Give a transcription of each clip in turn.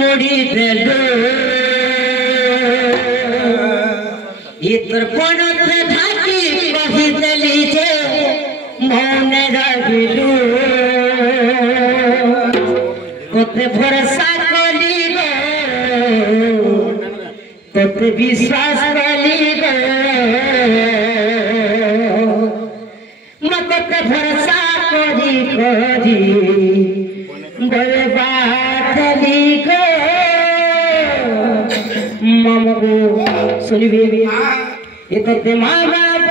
मुड़ी देलू इतर पणत ढाकी कहि देली जे मौन रहिलू तोते भरोसा कली गो तोते विश्वास कली गो मत भरोसा करी करी बर्बाद गो ममगो सुनिए ये तो माँ बाप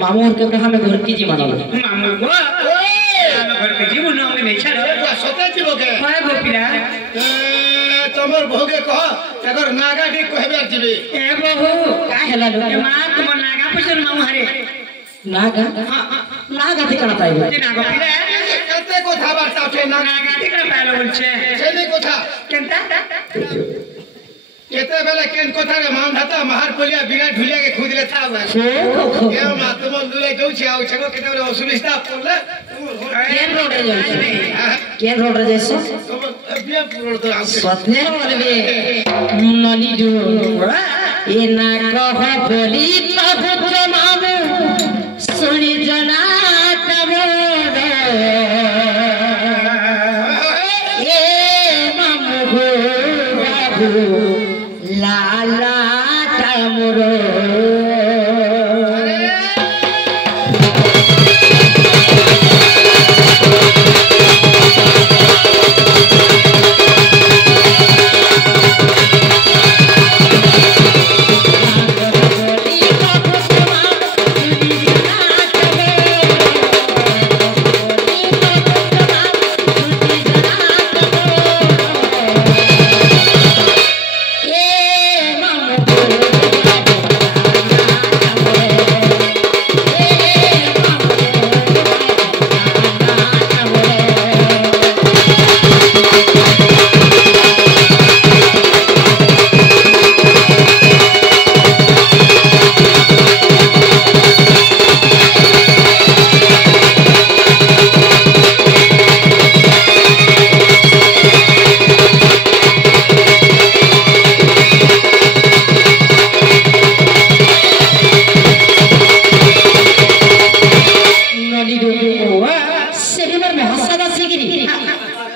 मामू के कहा मैं घर की जी मानो मामू को घर के जी मुन्ना में नहीं छाड़ो सते जीव के हाय गोपिला तमर भोगे कह तगर नागा डी कहबे जीवे ए बहू का हेला लो के मां तुम नागा पुछन मामू हरे नागा नागा ठिकाना पाइबो ते नागा पिला कते কথা বার্তা উঠে नागा ठिकाना पाइलो বলছে সেনি কথা কেনতা केते बेले केन कोथा रे मान धाता महार पोलिया बिना ढुलिया के खुदले था बस के मा तुम दुले जाउ छी आउ छगो केते बेले असुविधा पड़ले केन रोड रे जाउ केन रोड रे जैसो बिया रोड तो आउ सते बोलबे ननी दु ए ना कह बोली बहुत मामू सुनी जना तमोर ए मामू गो बाबू लाला तमरो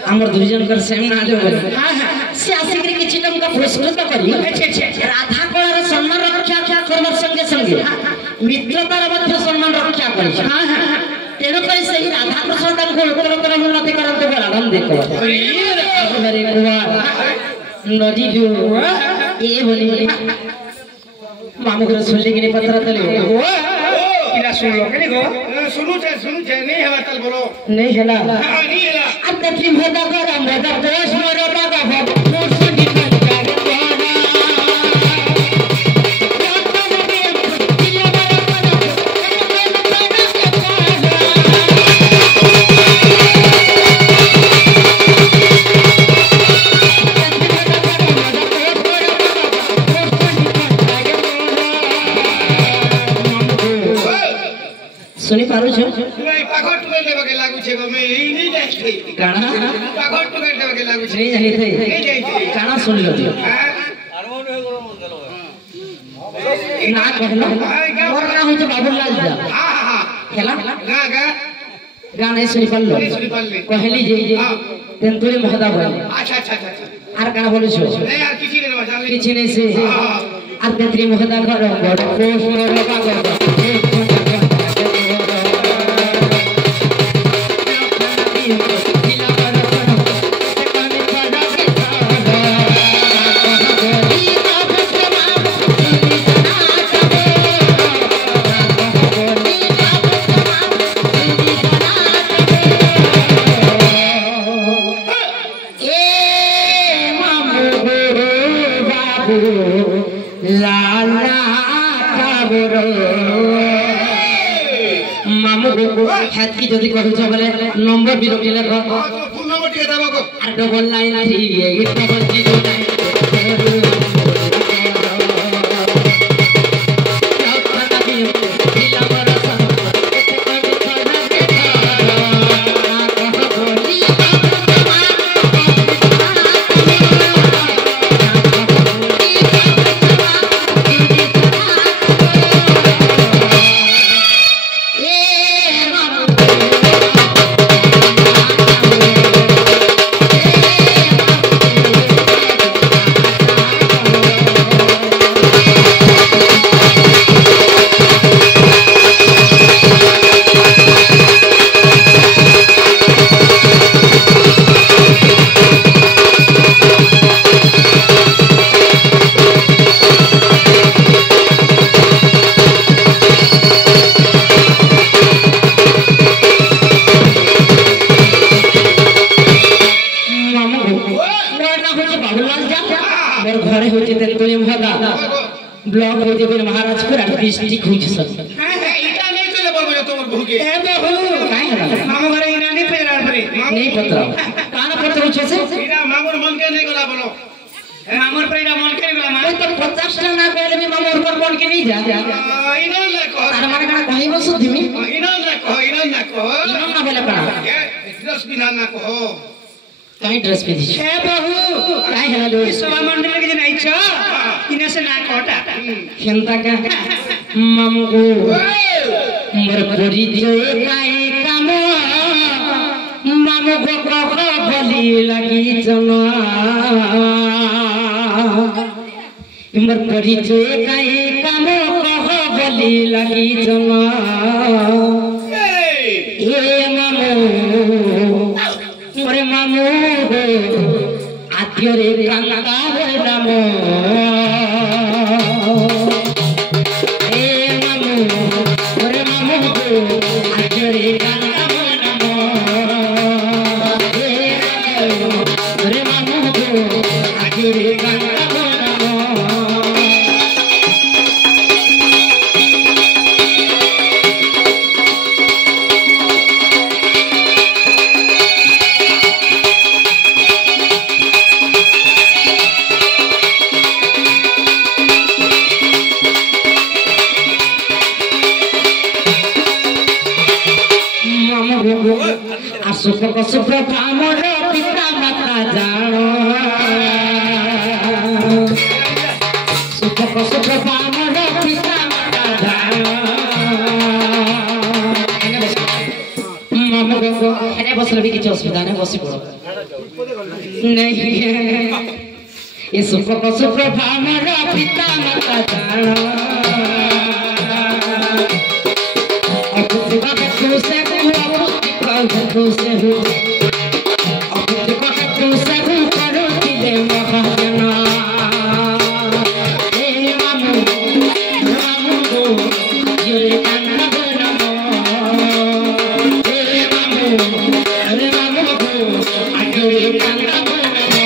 हमर दुजन कर सेम ना दे बोले हां हां से आसिकरी के चिटम का पुरस्कृत करी राधा कलार सम्मान रक्षा क्या करबर संगे संगे मित्रतार मध्य सम्मान रक्षा करी हां हां तेरो करी सही राधा प्रसाद को उत्तर उन्नति करते बरादम देखो अरे कुमार नदी जो ए बोली मामू को सुनले कि नहीं पत्र तले किला सुन लो के गो सुनु छे नहीं हवा तल बोलो नहीं हला हां नहीं हला अब तकलीफ होता कर हम होता दोष मरता का बहुत सुनी काना पागल टुकड़ देवे के लागू नहीं जानी थे नहीं जाई थी काना सुन लो दियो ना कहलो और ना हो तो बाबूलाल जा हां हां खेला गा गा गाने सुनी पल्लो सुनी पल्ले कहली जे तेंतुली महदा बोल अच्छा अच्छा अच्छा আর কানা বলিস नहीं यार किसी ने मजा ले কিছু নেই সে আর তেত্রি মহদা ঘর বড় কোষ বড় কাগজ हाथी जदि कहूछ बोले नंबर भी रखि लेख फुल नंबर टिके देबो को और डबल लाइन 3 डबल 0 घरे होते तेतुली महदा ब्लॉक होते फिर महाराजपुर डिस्ट्रिक्ट होई छ सर इटा नहीं चले बोलबो तोमर बहू के ए बहू काहे हला मामा घरे इना नहीं पेरार परे नहीं पत्र काना पत्र होई छ से इना मामूर मन के नहीं गला बोलो मामूर पेरा मन के गला मा तो 50 टा ना कहले भी मामूर पर मन के नहीं जा इना ना कह तार माने काना कहिबो सुधिमी इना ना कह इना ना बोले काना ए ड्रेस बिना ना कह काहे ड्रेस पे दिछ ए बहू काहे हला लो सभा मंडल के जन आइछ इने से ना कोटा खेलता का मामू मोर परी जो काहे काम मामू को कख बोली लगी जना मोर परी जो काहे काम कह बोली लगी जना ए मामू मोरे मामू आत्योरे कांगा रे रामो ए मामू मोरे मामू आत्योरे कांगा रे रामो ए मामू मोरे मामू आत्योरे कांगा रे रामो सुख सुख भामर पिता माता जानो सुख सुख भामर पिता माता जानो मामा को एने बसले भी किछ असुविधा नहीं बसी पड़ो नहीं ये सुख सुख भामर पिता माता जानो से हो अपने को से हो करो कि दे महाजना ए मामू मामू को जुरे कान्ना बनमो ए मामू अरे मामू को जुरे कान्ना बनमो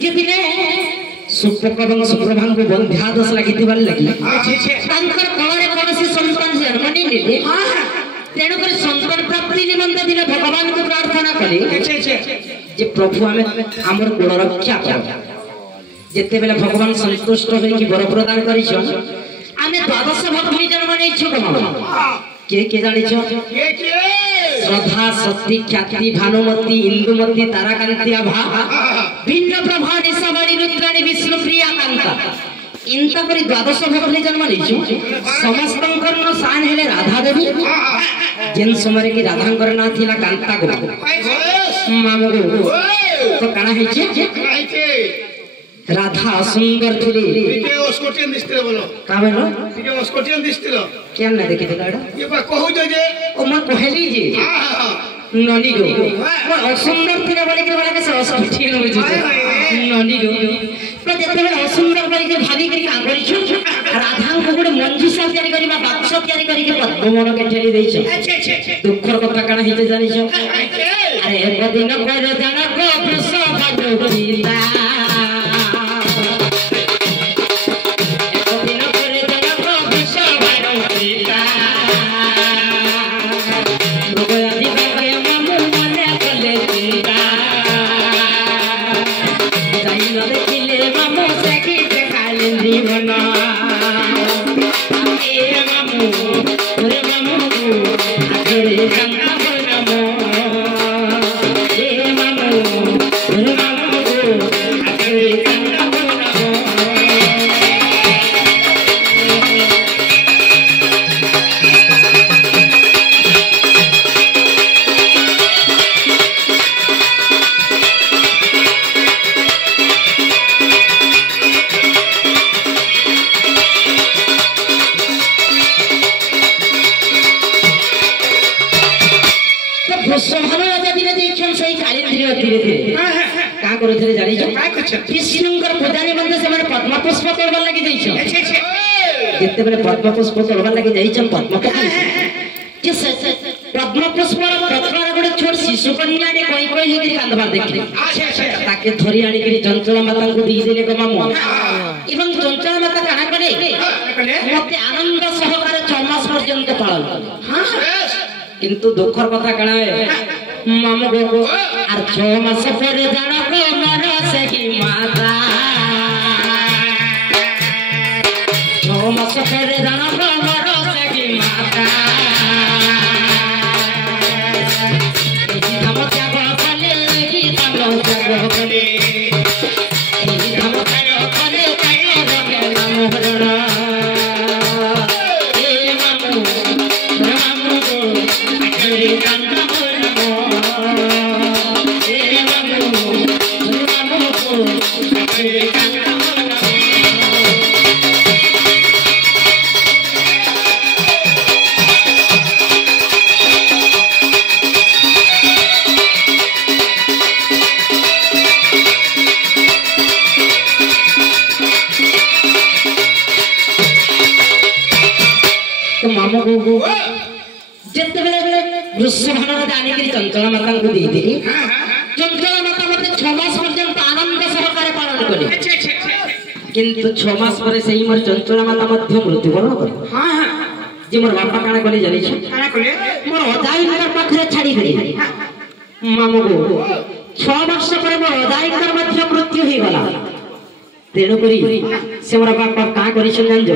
ଯେ ଦିନେ ସୁପକ ଏବଂ ସୁପ୍ରଭାଙ୍କୁ ବନ୍ଧ୍ୟାଦୋଷ ଲାଗିଥିବାର ଲାଗି ତାଙ୍କର କଳରେ କୌଣସି ସନ୍ତାନ ଜନ୍ମ ନେଇନେଲେ ତେଣୁକରି ସନ୍ତାନ ପ୍ରାପ୍ତି ନିମନ୍ତେ ଦିନେ ଭଗବାନଙ୍କୁ ପ୍ରାର୍ଥନା କଲେ ଯେ ପ୍ରଭୁ ଆମେ ଆମର ଗୋଡ଼ ରକ୍ଷା କର। ଯେତେବେଳେ ଭଗବାନ ସନ୍ତୁଷ୍ଟ ହୋଇକି ବର ପ୍ରଦାନ କରିଛ ଆମେ ଦ୍ୱାଦଶ ଭକ୍ତି ଜନ୍ମ ନେଇଛୁ। କିଏ କିଏ ଜାଣିଛ? ଶ୍ରଦ୍ଧା, ସତୀ, ଖ୍ୟାତି, ଭାନୁମତୀ, ଇନ୍ଦୁମତୀ, ତାରାକାନ୍ତି, ଆଭା, ଭିନ୍ନ ପ୍ରଭା, ନିଶାମଣି, ରୁଦ୍ରାଣୀ, ବିଷ୍ଣୁପ୍ରିୟା, କାନ୍ତା। ଇନ୍ତା କରି ଦ୍ୱାଦଶ ଭକ୍ତି ଜନ୍ମ ନେଇଛୁ। ସମସ୍ତଙ୍କର ସାନ ହେଲେ ରାଧା ଦେବୀ। ଯେନ୍ ସମୟରେ କି ରାଧାଙ୍କର ନାଁ ଥିଲା କାନ୍ତା ଗୋ ମାମୁଁ ତ କାଣା ହେଇଛି? ରାଧା ଅସୁନ୍ଦର ଥିଲେ। କାବେଲ କେନ୍ ନା ଦେଖିଥିଲ ଏଟା? ଓ ମୁଁ କହିଲି ଯେ ନନି ଗো ଅସୁନ୍ଦର ଥିଲେ ବୋଲିକି ବୋଲେ ସେ ଅସଠିନ ବୁଝୁଛେ ନନି ଗো ତ ଯେତେବେଳେ ଅସୁନ୍ଦର ବୋଲିକି ଭାବିକି କାଁ କରିଛୁ ରାଧାଙ୍କୁ ଗୋଟେ ମଞ୍ଜୁଷା ତିଆରି କରିବା ବାକ୍ସ ତିଆରି କରିକି ପଦ୍ମବନକେ ଠେଲି ଦେଇଛ। ଦୁଃଖର କଥା କାଣା ହେଇছে ଜାଣିଛ? ଆରେ ଏକ ଦିନ ପରେ ଜଣକ ବୃଷଭ ଯୋଗିଲା ଯେତେବେଳେ ପଦ୍ମ ପୁଷ୍ପ ତୋଳବାର ଲାଗି ଯାଇଛନ୍ ପଦ୍ମ ପଦ୍ମପୁଷ୍ପର ପତ୍ରର ଗୋଟେ ଛୋଟ ଶିଶୁ କନ୍ୟାଟେ କଇ କଇ ହେଇକି କାନ୍ଦବାର ଦେଖିଲେ ତାକେ ଧରି ଆଣିକିରି ଚଞ୍ଚଳ ମାତାଙ୍କୁ ଦେଇଦେଲେ ଗো ମାମୁ ଏବଂ ଚଞ୍ଚଳ ମାତା କାଣା କଲେ ମତେ ଆନନ୍ଦ ସହକାରେ 6 ମାସ ପର୍ଯ୍ୟନ୍ତ ପାଳନ କିନ୍ତୁ ଦୁଃଖର କଥା କାଣା ମାମୁ ଗো আর 6 মাস পরে জানক মর সেই মাতা 6 মাস পরে জানক মর সেই মাতা এই ধাম ত্যাগ কলে কি ধাম ত্যাগ কলে এই ধাম ত্যাগ কলে তাই রবে নাম হরণ এ মামু মামু গো আখরে কান্না चंचल माता को देदेली चंचल माता मते 6 मास पर्यंत आनंद सहकारे पालन कले किंतु 6 मास परे सेही मोर चंचल माता मध्य मृत्युवरण करे हां हां जे मोर बापा काना कले जानि छै काना कले मोर अदाईकर पाखरे छाडी गली मामू गो 6 वर्ष परे मोर अदाईकर मध्य मृत्यु हे गला तेणु करी से मोर बापा का करि छै जान जो